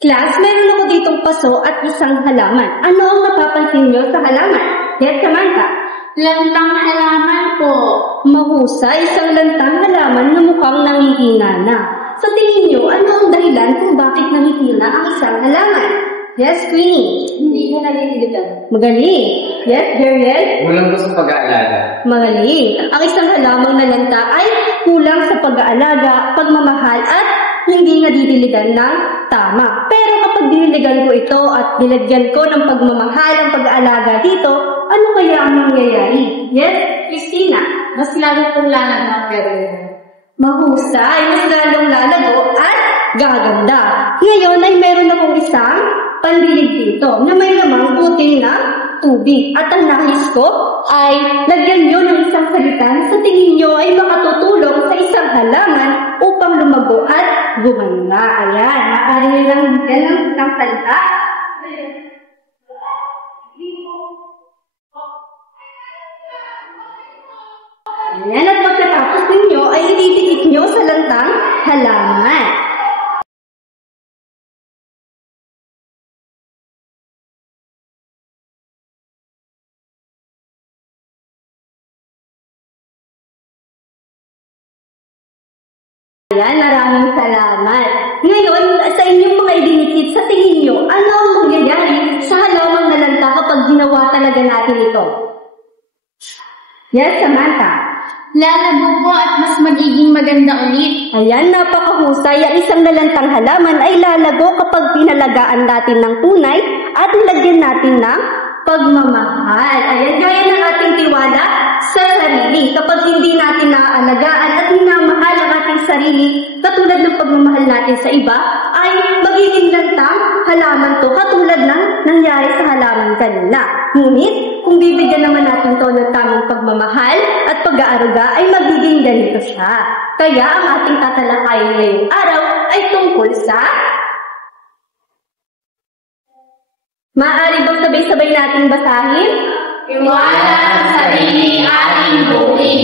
Class, meron ako ditong paso at isang halaman. Ano ang napapansin niyo sa halaman? Yes, Samantha. Lantang halaman po. Mahusay, isang lantang halaman na mukhang nangihina na. Sa tingin niyo, ano ang dahilan kung bakit nangihina ang isang halaman? Yes, Queenie. Hindi na nalilitan. Magaling. Yes, Jeriel. Kulang po sa pag-aalaga. Magaling. Ang isang halamang nalanta ay kulang sa pag-aalaga, pagmamahal at hindi nadidiligan ng tama. Pero kapag diniligan ko ito at nilagyan ko ng pagmamahal ang pag-aalaga dito, ano kaya ang mangyayari? Yes, Christina. Mas lalo pong lanag ng career. Mahusay, mas lalong lalago at gaganda. Ngayon ay meron akong isang pandilig dito na may lamang butil na tubig. At ang nais ko ay lagyan nyo ng isang salitan sa tingin nyo ay makatutulong sa isang halaman upang lumago at gumanda. Ayan, maaari nyo lang bigyan ng isang salita. Ayan, at pagkatapos ninyo ay ididikit nyo sa lantang halaman. Ayan, maraming salamat. Ngayon, sa inyong mga idinikit, sa tingin nyo, ano ang mangyayari sa halamang nalanta kapag ginawa talaga natin ito? Yes, Samantha. Lalago po at mas magiging maganda ulit. Ayan, napakahusay. Ang isang nalantang halaman ay lalago kapag pinalagaan natin ng tunay at nilagyan natin ng pagmamahal. Ayan, gaya ng ating tiwala sa sarili. Kapag hindi natin naaalagaan at minamahal ang ating sarili, katulad ng pagmamahal natin sa iba, ay magiging lantang halaman to katulad ng nangyari sa halaman kanina. Ngunit, kung bibigyan naman natin to ng tamang pagmamahal at pag-aaruga, ay magiging ganito siya. Kaya ang ating tatalakayin ngayong araw ay tungkol sa... Maaari bang sabay-sabay nating basahin? Iwala sa sarili ating buhay.